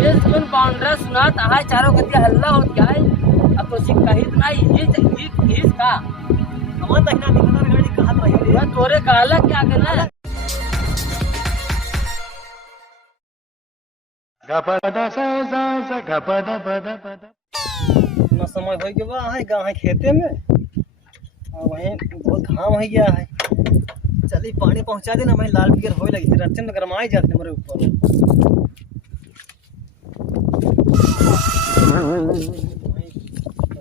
तेज सुन बाउंड्रा सुना तहा चारों कतिया हल्ला हो जाए अब तो सिक्का ही नहीं ही का हमार तक ना दिखता गाड़ी कहां रही मैं तोरे कहला क्या करना ना समय हो गया है गाँव है खेते में और वहीं बहुत घाम हो गया है। चलिए पानी पहुंचा देना वहीं लाल पियर हो लगी रच्चन में गरमाई जाते हमारे ऊपर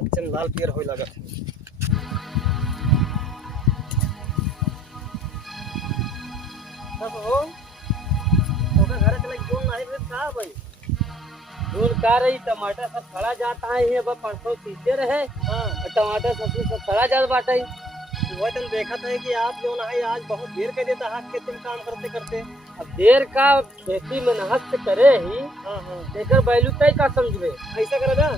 रच्चन लाल पियर हो लगा हो तो घर चला क्यों नहीं था भाई दूर का रही टमाटर सब खड़ा जाता है ये परसों पीछे रहे और टमाटर सब खड़ा जाता बाटा ही वही तुम देखा था कि आप जो है आज बहुत देर कर देता है खेती में काम करते करते। अब देर का खेती में नहत करे ही लेकर बैलू तय का समझे ऐसा करे ना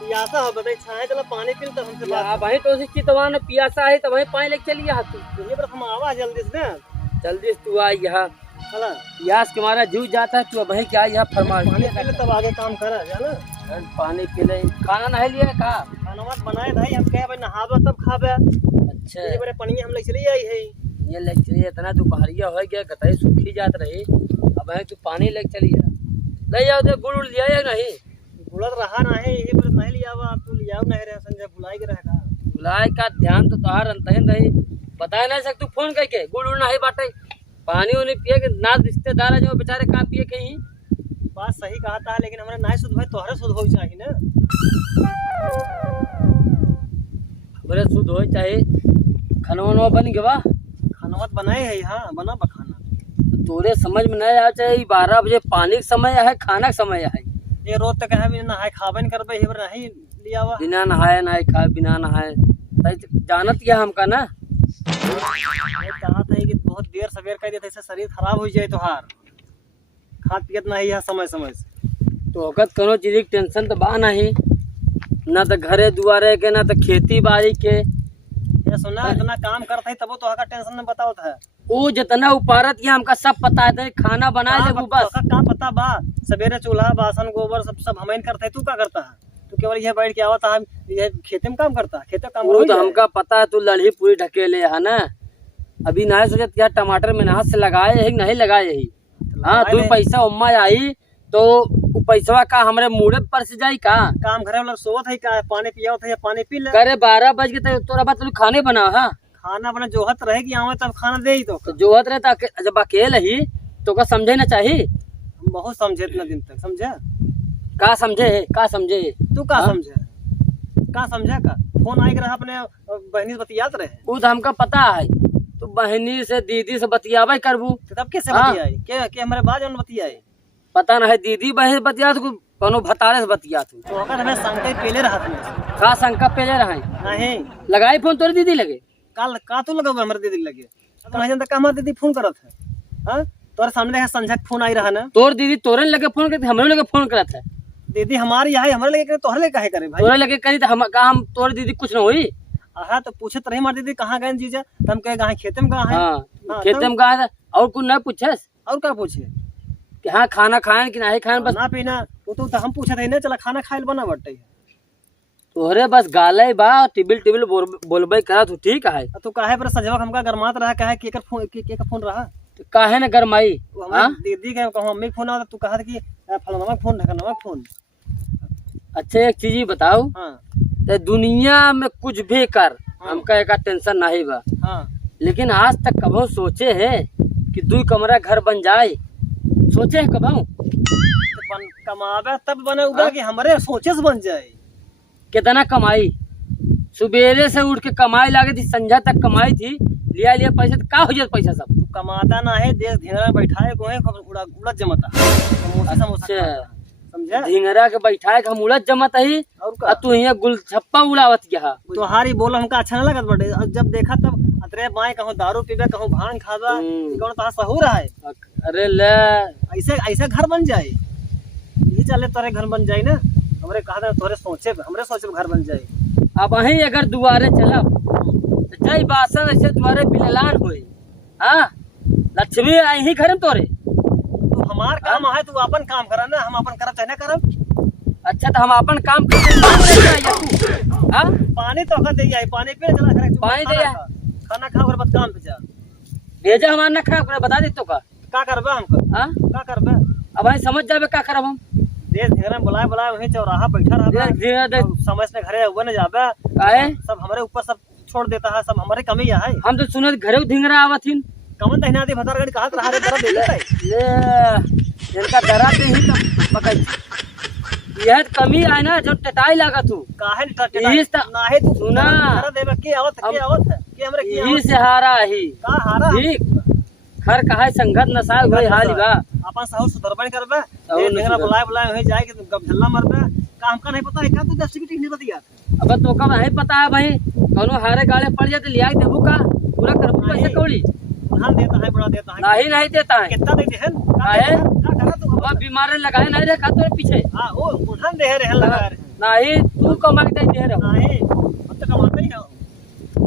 पियासा हो बताई छाए चला पानी पी तब हमसे बात वही तो उसी चितवा ने पियासा है तो वही पानी लेके चलिए हाथी यही पर हम आवा जल्दी से जल्दी से तू आई यहाँ प्यास के मारा जूझ जाता है तू भाई क्या यहाँ फरमाइश पानी पी ले तब आगे काम करा जाना पानी पी ले खाना नहीं लिया का खाना बनाए भाई हम कहे भाई नहाबा तब खाबे अच्छा ये बड़े पानी हम ले चली आई है ये ले चलिए इतना दोपहरिया हो गया गताई सूखी जात रही अब है तू पानी ले चलिए ले जाओ तो गुड़ लिया या नहीं गुड़त रहा नहीं यही पर नहीं लिया हुआ तू लिया नहीं रहे संजय बुलाई के रहेगा बुलाए का ध्यान तो तोहार अंतहीन रही बता नहीं सकते फोन करके गुड़ उड़ नहीं बाटे पानी उन्हें पिए के ना रिश्तेदार जो बेचारे कहाँ पिए कहीं बात सही कहा था लेकिन हमारे नहीं शुद्ध भाई तोहरे शुद्ध हो चाहिए ना हमारे शुद्ध हो चाहे खाना बन गया खाना बनाए है हाँ बना खाना तो तोरे समझ में नहीं आ चाहे 12 बजे पानी का समय है खाना का समय है ये रोज तक है बिना नहाए खावे नहीं करबे ही नहीं लिया हुआ बिना नहाए नहीं खाए बिना नहाए जानत क्या हमका ना कहा था कि बहुत देर सवेर कर देते शरीर खराब हो जाए तोहार खाद पियत नहीं है समय समय से तो वक्त कोनो चीज की टेंशन तो बा नहीं ना तो घरे दुआरे के ना तो खेती बाड़ी के ये सुना इतना काम करता है तब तो का टेंशन में बताओ था वो जितना उपारत किया हमका सब पता है खाना बना ले वो बस का पता बा सवेरे चूल्हा बासन गोबर सब हमें करता है तू क्या करता है तू केवल यह बैठ के आवता है ये खेते में काम करता है खेते काम वो तो हमका पता है तू लड़ही पूरी ढकेले है ना अभी नहीं सोचे क्या टमाटर में नहत से लगाए है नहीं लगाए ही हाँ तू पैसा उम्मा आई तो पैसा का हमारे मुड़े पर से जाई का काम घरे वाला सोवत है का पानी पिया था पानी पी ले करे 12 बज के तोरा बात तू खाने बना हाँ खाना बना जोहत रहेगी आवे तब खाना दे ही तो जोहत रहे जब अकेले ही तो का समझे ना चाहिए हम बहुत समझे इतना दिन तक समझे का समझे तू का समझे का फोन आई रहा अपने बहनी से बतियात रहे वो तो हमका पता है तू बहनी से दीदी से बतियाबे करबू तब कैसे बतियाई के हमारे बात में बतियाई पता नहीं दीदी बहन बतिया कोनो भतारे से बतिया तू तो अगर हमें शंका पहले रहा का शंका पहले रहा नहीं लगाई फोन तोरी दीदी लगे कल का तू लगा हमारे दीदी लगे तो नहीं जानता हमारे दीदी फोन करत है हां तोरे सामने देखा संझा फोन आई रहा ना तोर दीदी तोरे लगे फोन करते हमरे लगे फोन करत है दीदी हमारी यहाँ हमारे लगे करे तोहरे लगे काहे करे भाई तोरे लगे करी तो हम तोर दीदी कुछ न होई हाँ तो पूछत रही हमारी दीदी कहाँ गए जीजा तो हम कहे कहाँ खेते में कहाँ है हाँ खेते में कहाँ है और कुछ न पूछे और क्या पूछे कि हाँ खाना खाए कि नहीं खाए बस ना पीना तो हम पूछे थे ना चला खाना खाए बना बटे तोहरे बस गाले बा टिबिल बोलबे करा तू ठीक है तू काहे पर सजवा हमका गरमात रहा काहे के फोन रहा तो काहे न गरमाई दीदी के कहूं मम्मी फोन आ तू कहा कि फलनवा फोन ढकनवा फोन अच्छा एक चीज बताओ तो दुनिया में कुछ भी कर हमका एक टेंशन नहीं बा लेकिन आज तक कभी सोचे है कि 2 कमरा घर बन जाए सोचे है कभी कमावे तब बने उगा कि हमारे सोचे से बन जाए कितना कमाई सुबेरे से उठ के कमाई लागे थी संझा तक कमाई थी लिया पैसे तो का हो जाए पैसा सब तू कमाता ना है देश ढेरा बैठाए को है उड़द जमता समझे ढिंगरा के बैठाए हम उड़द जमत ही और तू यहाँ गुलछप्पा उड़ावत गया तोहारी बोल हमका अच्छा नहीं लगत बटे जब देखा तब अतरे बाएं कहूँ दारू पीबे कहूँ भांग खाबा कौन तोहार सहूर है अरे ले ऐसे घर बन जाए यही चले तोरे घर बन जाए ना हमरे कहा तोरे हमरे सोचे घर बन जाए अब वहीं अगर दुआरे चला तो चाहे बासन ऐसे दुआरे बिललान होए हाँ लक्ष्मी आई ही घर में तोरे तो हमार काम है, तू अपन काम करा ना, हम अपन करब चाहे ना करब। अच्छा तो हम अपन काम करते हाँ पानी तो दे आई, पानी पी चला करे, पानी दे खाना खा और बाद काम पे जा। भेजा हमारा ना खराब कर बता दे तो का करबे हमको, हाँ का करबे अब भाई समझ जाबे का करब हम। देश घेरा में बुलाए बुलाए वहीं चौराहा बैठा रहा, समझ ने घरे हुआ न जाबे, काहे सब हमारे ऊपर सब छोड़ देता है, सब हमारे कमी है। हम तो सुनत घरे धिंगरा आवथिन कमन दहिना दी भतार गड़ी कहत रहा रे दरा दे लेते ले इनका डरा दे ही तो पकड़ यह कमी है ना जो टटाई लागत हूँ काहे यही ना है तू सुना दरा देबे के आवत है के हमरे के यही से हारा ही का हारा ठीक खर कहा संगत नशा भाई हाल बा अपन सहु सुधरबन करबे, ये घेरा बुलाए बुलाए वहीं जाए के गप झल्ला मरबे, काम का नहीं पता है का तू 10 की टिकट बतिया। अब तो कब है पता है भाई कोनो हारे गाड़े पड़ जाते लिया देबू का पूरा करबू पैसे कौड़ी ध्यान देता है, बड़ा देता है, नहीं देता है कितना दे देहन काहे का करा तू अब बीमार लगाए नहीं रे खाते पीछे हां वो उठान दे रहन लगा रहे नहीं तू कमा के दे रहे नहीं अब तो कमाते ही हो।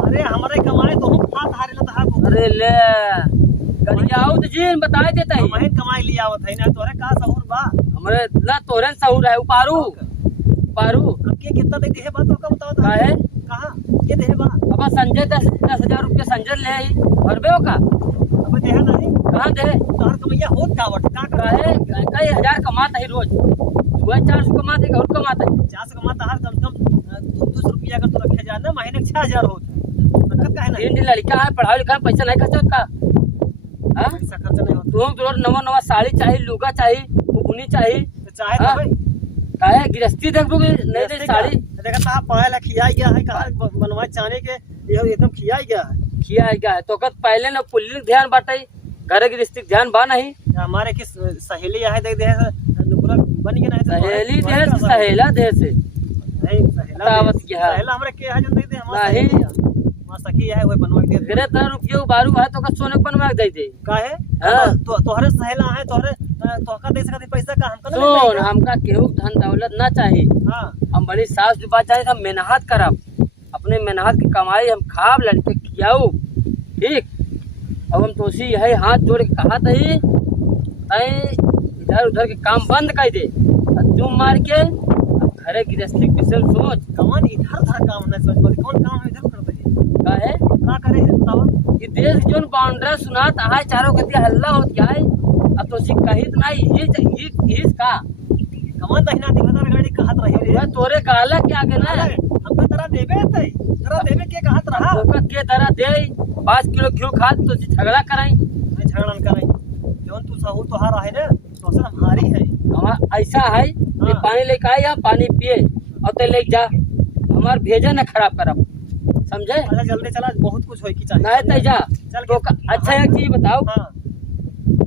अरे हमारे कमाए तो हम खात हारे ना तो अरे ले गरियाओ तो जी बताए देता है मैं कमाई लिया आवत है ना, तोरे का सहूर बा हमरे ला तोरन सहूर है उपारू पारू अब के कितना देती है बात का बताओ काहे कहां ये दे बा अब संजय 10,000 रुपया संजय ले आई भरबे हो का अब दे नहीं कहां दे तोहर कमैया होत कावट का काहे कई हजार कमाता है रोज तू 400 कमाते और कमाता है 400 कमाता हर कम से कम 200 रुपया अगर तो रखे जाए ना महीने के 6000 होत है रखत काहे ना तीन लड़का है पढ़ाई लिखा पैसा नहीं खर्चा का हां पैसा खर्चा नहीं होता तुम तो नवा साड़ी चाहिए लुगा चाहिए उनी चाहिए तो चाहे तो भाई काहे गृहस्थी देखोगे नहीं दे साड़ी देखा ता पढ़ाई ला खिया गया है, कहा बनवाए चाने के ये एकदम खिया गया है, खिया गया है तो कत पहले ना पुल्ली ध्यान बाटाई घर गृहस्थी ध्यान बा नहीं हमारे किस सहेली है देख दे पूरा बन गया नहीं सहेली दे से सहेला दे से नहीं बतावत क्या है सहेला हमरे के है जो देख दे हमारे नहीं मां सखी है वो बनवा के दे तेरे 10 रुपये बारू है तो का सोने बनवा के दे दे काहे हां तो तोहरे सहेला है तोहरे तोहका दे सकती पैसा का हमका ना सुन हमका केहू धन दौलत ना चाहिए हां हम बड़ी सास जुबा चाहिए हम मेहनत करब अपने मेहनत की कमाई हम खाब लड़के खियाऊ ठीक। अब हम तो उसी है हाथ जोड़ के कहा ही इधर उधर के काम बंद कर दे तुम मार के अब घरे गृहस्थी विषय सोच कौन इधर उधर काम नहीं सोच पाती, कौन काम है इधर करते है काहे का करे बताओ ये देश जोन बाउंड्री सुनात है चारों गति हल्ला होत क्या है अब तो सिख कहित नहीं ही का कमान दहिना दी भतार गाड़ी कहत रही रे तोरे गाला के आगे ना हमका तरह देबे तई तरह देबे के कहत रहा ओका के तरह दे 5 किलो घी खाद तो झगड़ा कराई मैं झगड़ा न कराई जोन तू सहू तोहार है ना तो से हमारी है हमार ऐसा है ये पानी लेके आए या पानी पिए और ते ले जा हमार भेजा ना खराब करब समझे। अच्छा जल्दी चला बहुत कुछ होई की चाहिए नहीं ते जा चल तो अच्छा एक चीज बताओ हां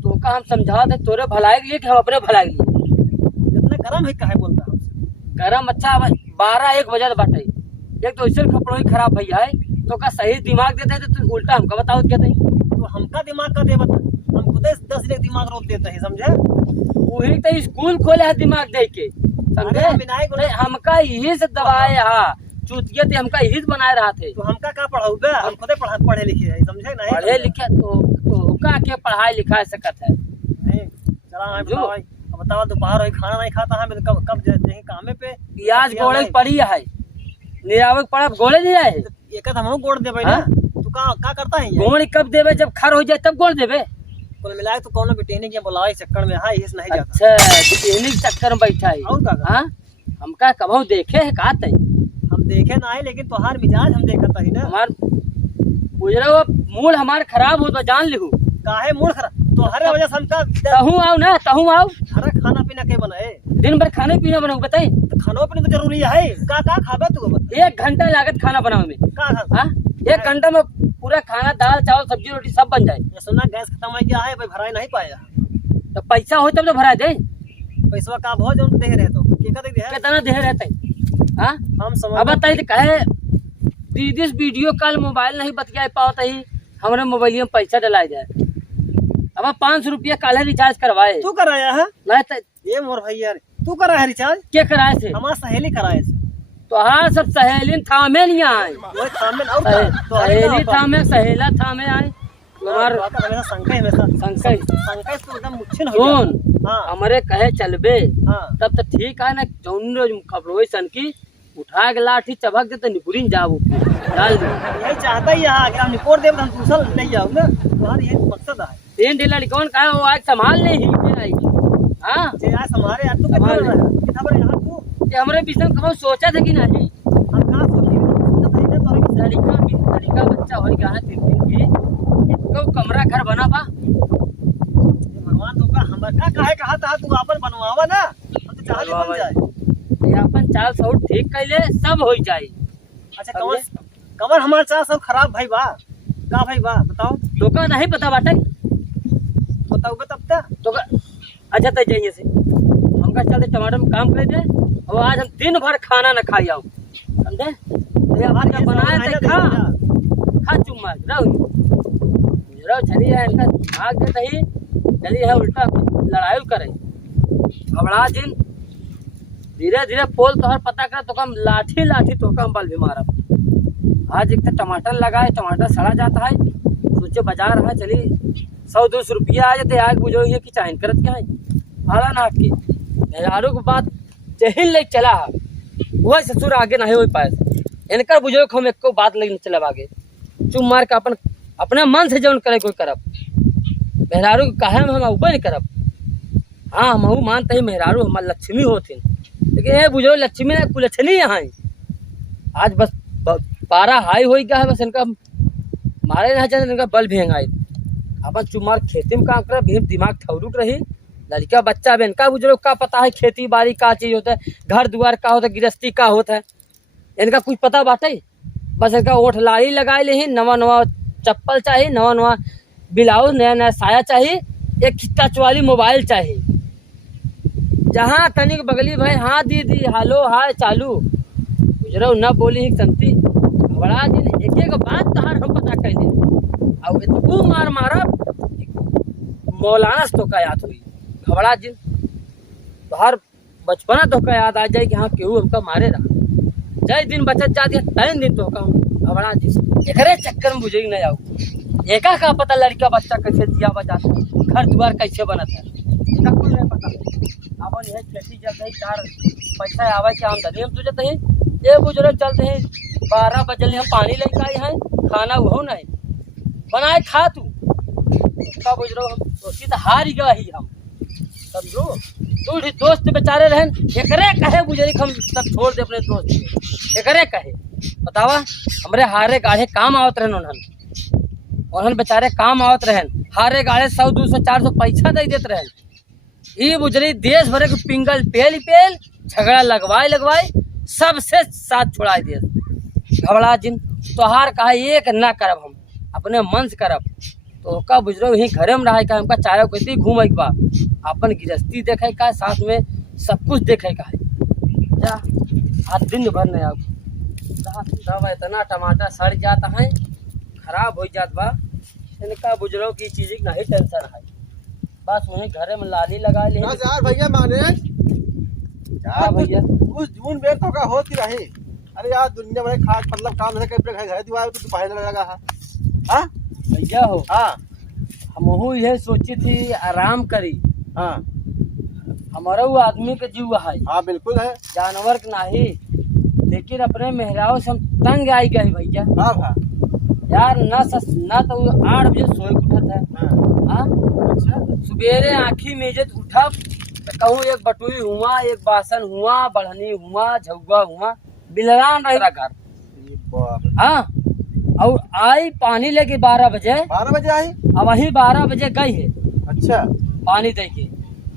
तो का हम समझा दे तोरे भलाई के लिए कि हम अपने भलाई के लिए इतना गरम है काहे बोलता हमसे गरम अच्छा 12-1 बजे बाटे एक तो ऐसे कपड़ों ही खराब भैया है तो का सही दिमाग देते तो तू उल्टा हमका बताओ क्या थे तो हमका दिमाग का दे बता हम खुद 10 दिन दिमाग रोक देते हैं समझे वही तो स्कूल खोले है दिमाग दे के समझे विनायक हमका यही से दबाए हा चूतिया थे हमका यही बनाए रहा थे तो हमका का पढ़ाऊ बे हम खुद पढ़े लिखे है समझे नहीं पढ़े लिखे तो का के पढ़ाई लिखाई सकत है नहीं चला है बताओ दोपहर होई खाना नहीं खाता है कब कब नहीं कामे पे प्याज गोड़े पड़ी है निरावे पड़ब गोड़े नहीं आए एक हम गोड़ देबे ना तू का करता है गोड़ कब देवे जब खर हो जाए तब गोड़ देवे कुल मिलाए तो कोनो भी टेनिक या बुलाए चक्कर में है इस नहीं जाता अच्छा टेनिक चक्कर में बैठा है और का हां हमका कबहू देखे है का तई हम देखे ना है लेकिन तोहार मिजाज हम देखत है ना हमार गुजरा वो मूड हमार खराब हो तो जान लिहू काहे मूड खराब तोहरे वजह से हमका तहू आओ ना तहू आओ हरा खाना पीना के बनाए दिन भर खाने पीने बनाऊ बताई तो खाना पीना तो जरूरी है का खाबे तू बता 1 घंटा लागत खाना बनावे में का हां 1 घंटा में पूरा खाना दाल चावल सब्जी रोटी सब बन जाए। ये सुना गैस खत्म हो गया है भाई भराई नहीं पाया तो पैसा हो तब तो भरा दे पैसा का भो जो दे रहे तो के का दे कितना दे रहते हां हम समझ अब बताई तो कहे दीदी वीडियो कॉल मोबाइल नहीं बतिया पावत ही हमारे मोबाइल में पैसा डला जाए अब 500 रुपया काले रिचार्ज करवाए तू कराया है नहीं तो ये मोर भैया तू करा है रिचार्ज क्या कराए थे हमारा सहेली कराए से तो हाँ सब सहेली थामे नहीं आए वो थामे और सहेली थामे सहेला थामे आए हमारा हमेशा संकट संकट तो एकदम मुच्छिन हो कौन हाँ हमरे कहे चलबे हाँ तब तो ठीक है ना। जौन रोज कपड़ोई सन की उठा के लाठी चबक दे तो निपुरिन जाओ डाल दे। यही चाहता ही यहाँ कि हम निपोर देव तो हम दूसरा नहीं जाओ ना, तुम्हारी यही मकसद है। तीन ढीला कौन कहा वो आज संभाल नहीं ही आएगी। हाँ जे आज हमारे यार तू कितना बड़ा है, कितना बड़ा यहाँ तू कि हमरे बीच में कभी सोचा था कि नहीं हम कहाँ सोचेंगे तो नहीं ना लड़का बच्चा हो गया है 3 दिन की इसको कमरा घर बना बा। भगवान तो का हमारा का काहे कहा था तू आपन बनवावा ना, हम तो चाहते बन जाए। ये अपन चाल सौ ठीक कैले सब हो जाए। अच्छा कमर कमर हमारा चाल सब खराब भाई बा का भाई बा बताओ तो का नहीं पता बाटे बताओ तब तक तो का अच्छा तय जाइए से हमका चलते टमाटर में काम कर दे और आज हम दिन भर खाना न खाई आओ समझे। हमारे जब बनाए थे खा चुम्मा रहो चलिए है इनका भाग दे ही चलिए है उल्टा लड़ाई करे घबरा जिन धीरे धीरे पोल तोहर पता कर तो हम लाठी लाठी तो हम बल भी मारब। आज एक तो टमाटर लगाए टमाटर सड़ा जाता है सोचे बाजार है चली 100-200 रुपया आ जाते आग बुझो ये कि चाहे करत क्या है आला ना आपकी मेहरारू की बात जहिल ले चला वह ससुर आगे नहीं हो पाए इनकर बुझो हम एक को बात लेने चलब आगे चुम मार के अपन अपने मन से जौन करे कोई करब मेहरारू के कहे हम उबे नहीं करब। हाँ हम मानते ही मेहरारू हमार लक्ष्मी होती लेकिन ये बुझो लक्ष्मी ने कुलछनी यहाँ आज बस पारा हाई हो गया है बस इनका मारे ना जाए इनका बल भेंगाई अपन चुमार खेती में काम करे भीम दिमाग ठौरुक रही लड़का बच्चा भी इनका बुझो का पता है खेती बाड़ी का चीज होता है घर द्वार का होता है गृहस्थी का होता है इनका कुछ पता बाटे। बस इनका ओठ लाड़ी लगाए ले नवा नवा चप्पल चाहिए नवा नवा ब्लाउज नया नया साया चाहिए एक टच वाली मोबाइल चाहिए जहाँ तनिक बगली भाई हाँ दीदी हालो हाय चालू गुजरो न बोली ही संती बड़ा दिन एक एक बात तहार हम पता कैले अब इतनी मार मारा मौलाना तो का याद हुई घबरा जिन तोहार बचपना तो का याद आ जाए कि हाँ केहू हमका मारे रहा जय दिन बचत जाती है 3 दिन तो का घबरा जिन एकरे चक्कर में बुझे नहीं आऊ एका का पता लड़का बच्चा कैसे दिया बजाता है घर द्वार कैसे बनता है इसका कुछ नहीं पता। अपन यह खेती जब ही 4 पैसा आवे के आमदनी हम तुझे तही ये बुजुर्ग चलते हैं 12 बजे हम पानी लेके आए हैं खाना वो नहीं बनाए खा तू उसका बुजुर्ग हम सोची तो हार ही गया ही हम समझो तू दोस्त बेचारे रहन एकरे कहे बुजुर्ग हम सब छोड़ दे अपने दोस्त एकरे कहे बतावा हमरे हारे गाढ़े काम आवत रहन उन्हन बेचारे काम आवत रहन हारे गाढ़े 100-200-400 पैसा दे देते रहन ये बुजरी देश भरे के पिंगल पेल झगड़ा लगवाए सबसे साथ छुड़ाई दे घबरा जिन तोहार कहा एक ना करब हम अपने मन से करब तो का बुजुर्ग ही घरे में रहे का हमका चाहे कैसे घूमे बा अपन गृहस्थी देखे का साथ में सब कुछ देखे का है जा आज दिन भर नहीं अब इतना टमाटर सड़ जाता है खराब हो जात बा इनका बुजुर्ग की चीज नहीं टेंशन है बस वहीं घरे में लाली लगा ले यार भैया माने हाँ भैया उस जून बेर तो का होती रही। अरे यार दुनिया भर खास मतलब काम है कई घर दीवार तो पहले लगा है। हां भैया हो हां हमहू ये सोची थी आराम करी। हां हमारा वो आदमी के जीव है। हां बिल्कुल है जानवर के नहीं लेकिन अपने मेहराओं से हम तंग आई गए भैया। हां हां यार ना तो 8 बजे सोए उठत है। हाँ अच्छा सुबेरे आँखी मेजत उठब तो कहूँ एक बटुई हुआ एक बासन हुआ बढ़नी हुआ झुआ हुआ बिलरान रहा घर। हाँ और आई पानी लेके 12 बजे आई अब वही 12 बजे गई है। अच्छा पानी दे के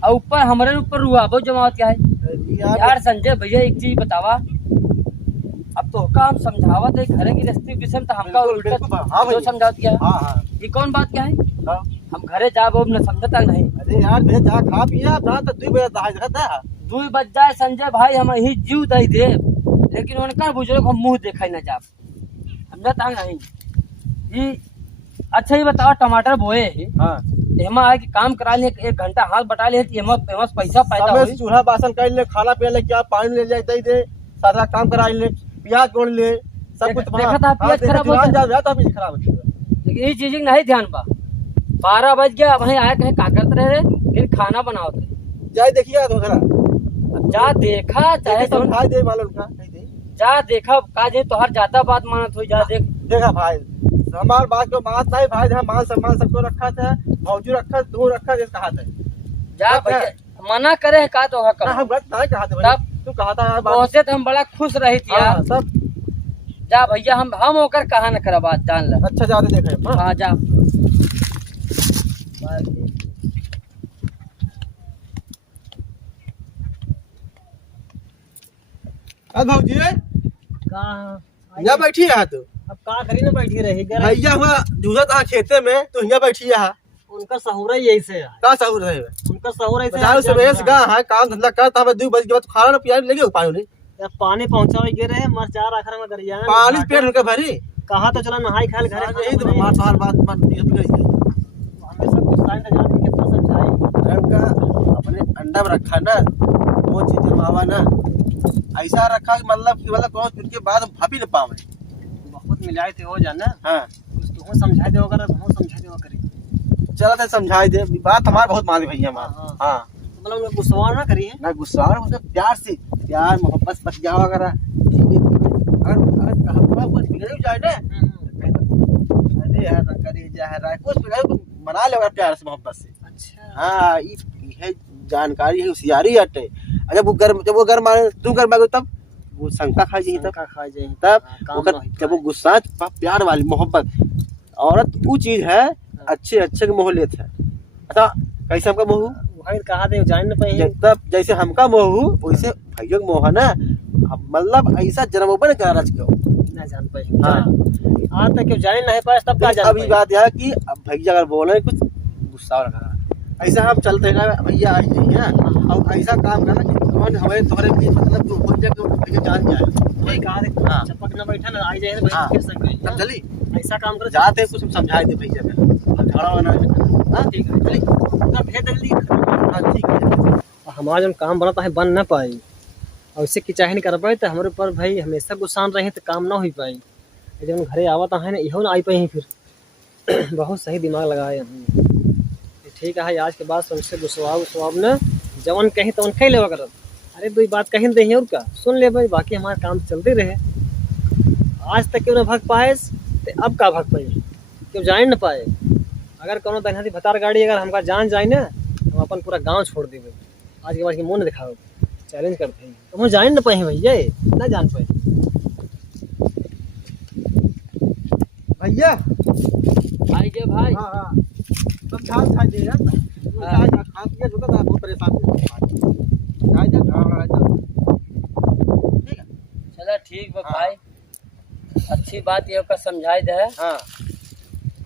और ऊपर हमारे ऊपर रुआ बहुत जमावत क्या है यार संजय भैया एक चीज बतावा अब तो का हम समझावत है घरे की रस्ती विषय तो हमका जो समझावत क्या है ये कौन बात क्या है हम घरे जाब न समझता नहीं। अरे यार भैया जा खा पिया तो 2 बजे रहता है 2 बज जाए संजय भाई हम ही जीव दे दे लेकिन उनका बुजुर्ग हम मुंह देखा न जाब समझता नहीं। ये अच्छा ही बताओ टमाटर बोए है एमा आके काम करा ले 1 घंटा हाथ बटा ले एमा पैसा पैदा होई चूल्हा बासन कर ले खाना पिया ले क्या पानी ले जाए दे सारा काम करा ले प्याज तोड़ ले सब कुछ देखा था प्याज खराब हो गया तो प्याज खराब हो लेकिन ये चीज नहीं ध्यान बा 12 बज गया वहीं आए कहीं का करते रहे फिर खाना बनाओ जाए देखिए तो जरा जा देखा चाहे तो समझाई दे मालूम का जा देखा का जे तोहर ज्यादा बात मानत हो जा देख। देखा भाई हमार बात को बात नहीं भाई, जहाँ मान सम्मान सबको रखा था, भौजू रखा तू रखा जैसे कहा था। जा भैया मना करे है का तो ना हम गलत नहीं कहा था भाई, तू कहा था यार बात। पहुंचे तो हम बड़ा खुश रही थी यार। सब जा भैया हम होकर कहा न करा बात जान ल। अच्छा जाते देखे। हाँ जा। अब भौजी कहाँ यहाँ बैठी है तू? अब का करी ना बैठी रही घर। भैया हुआ जूझत था खेते में, तो यहाँ बैठी है। उनका सहूरा ही ऐसे है। का सहूर है उनका सहूरा ऐसे बाजार से बेस गा है, काम धंधा करता है, 2 बजे के बाद खाना पिया लगे पानी नहीं। यार पानी पहुंचावे गिर रहे मर चार आखिर में गरिया पानी पेट उनके भरी कहा तो चला नहाई खाए घर यही तो बात बात हमेशा गुस्सा का जान कितना समझाई। उनका अपने अंडा में रखा ना, वो चीज जमावा ना ऐसा रखा कि मतलब कौन फिर के बाद भाभी न पावे। बहुत मिलाए थे हो जाना। हाँ कुछ तू समझा दे अगर हम समझा दे करी। चला था समझाई दे, बात हमारे बहुत मानी भैया हमारे। हाँ, हाँ मतलब उनका गुस्सा ना करिए ना गुस्सा, मतलब प्यार से प्यार मोहब्बत बच जाओ। अगर कुछ बिगड़ जाए ना अरे यार ना करे जा है कुछ बिगड़ मना ले प्यार से मोहब्बत से। अच्छा हाँ ये जानकारी है, होशियारी हटे। जब वो घर मारे तू घर मांगो तब वो शंका खा जाए, तब खा जाए तब जब वो गुस्सा प्यार वाली मोहब्बत औरत वो चीज है अच्छे के मोह लेते है। अच्छा कैसे हमका मोह वही कहा दे जान न पाए तब जैसे हमका मोह वैसे भैया का मोह ना, मतलब ऐसा जन्म बन कर रच क्यों ना जान पाए। हाँ आज तक क्यों जान नहीं पाए तब का जान अभी बात यह कि अब भैया अगर बोले कुछ गुस्सा लगा ऐसा हम चलते हैं भैया आई जाइए और ऐसा काम करना कि कौन हमें तुम्हारे बीच मतलब जो भैया को भैया जान जाए। वही कहा दे हाँ। चपक ना बैठा ना आई जाए भाई हाँ। फिर संग तब चली ऐसा काम कर जाते कुछ समझाए दे भैया का झगड़ा वाला। हाँ ठीक है चली तब भेज जल्दी। हाँ ठीक है। हमारा जब काम बनता है बन ना पाई और इससे की चाहे नहीं कर पाए तो हमारे ऊपर भाई हमेशा गुस्सा रहे तो काम ना हो पाई। जब घरे आवता है ना इहो ना आई पाई फिर बहुत सही दिमाग लगाए हमने। ठीक है आज के बाद सबसे गुस्साव न जवन कहीं तवन कह ले कर अरे 2 बात कहीं दे और का सुन ले भाई, बाकी हमारा काम चलते रहे। आज तक क्यों ना भाग पाए तो अब का भाग पाए क्यों जान न पाए। अगर कोनो दहनाती भतार गाड़ी अगर हमका जान जाए ना हम अपन पूरा गांव छोड़ देवे। आज के बाद की मुँह न दिखाओ, चैलेंज करते हैं तो हम जान न पाए भैया ना जान पाए। भैया आई जे भाई। हाँ हाँ सब ध्यान था जी यार खा पिया जो था बहुत परेशान चला ठीक बा भाई। अच्छी बात ये का समझाई दे। हाँ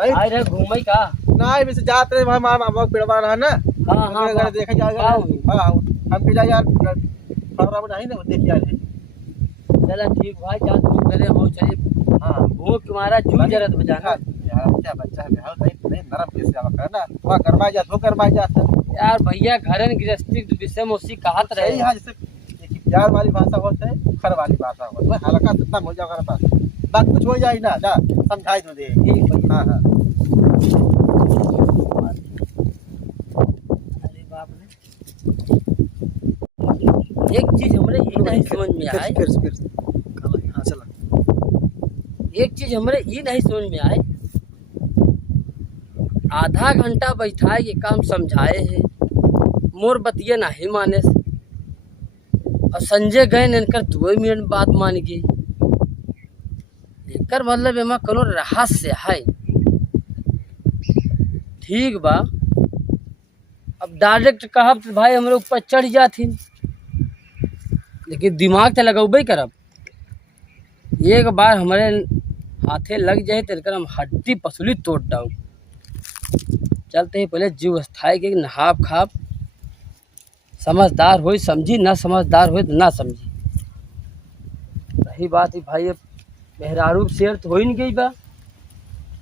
आई रहे घूमे का ना वैसे जाते रहे वहाँ मामा पेड़वा रहा ना। हाँ हाँ अगर देखा जाएगा हाँ हम भी जाए यार खबर नहीं ना देख जाए। चला ठीक भाई जा तू करे हो चलिए। हाँ भूख तुम्हारा जू जरत बजाना यार क्या बच्चा है बिहार नहीं नरम कैसे आवा करना वहाँ करवा जा तो करवा जा यार भैया घरन गृहस्थी विषय में उसी कहत रहे। सही है जैसे एक प्यार वाली भाषा होता है खर वाली भाषा होता है हल्का जितना हो जाएगा पास बात कुछ हो जाए ना जा समझाई तो दे। ठीक भैया। हाँ हाँ अरे बाप रे एक चीज हमरे ये नहीं समझ में आए। हाँ चला एक चीज हमरे ये नहीं समझ में आए। आधा घंटा बैठाए ये काम समझाए है मोर बतिया नहीं माने से। और संजय गए इनकर 2 मिनट बात मान गई। एकर मतलब एमा कोनो रहस्य है। ठीक बा अब डायरेक्ट कहब तो भाई हमरे ऊपर चढ़ जाथिन, लेकिन दिमाग तो लगौबे करब। एक बार हमारे हाथे लग जाए तो इनकर हम हड्डी पसली तोड़ डाऊँ। चलते ही पहले जीव स्थाई के नहाप खाप समझदार हो समझी, ना समझदार हो तो ना समझी। रही बात ही भाई मेहरारू शेर तो हो ही नहीं गई बा।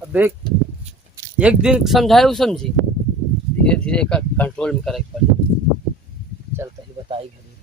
अब एक दिन समझाए वो समझी, धीरे धीरे का कंट्रोल में करे पड़े। चलते ही बताई घरी।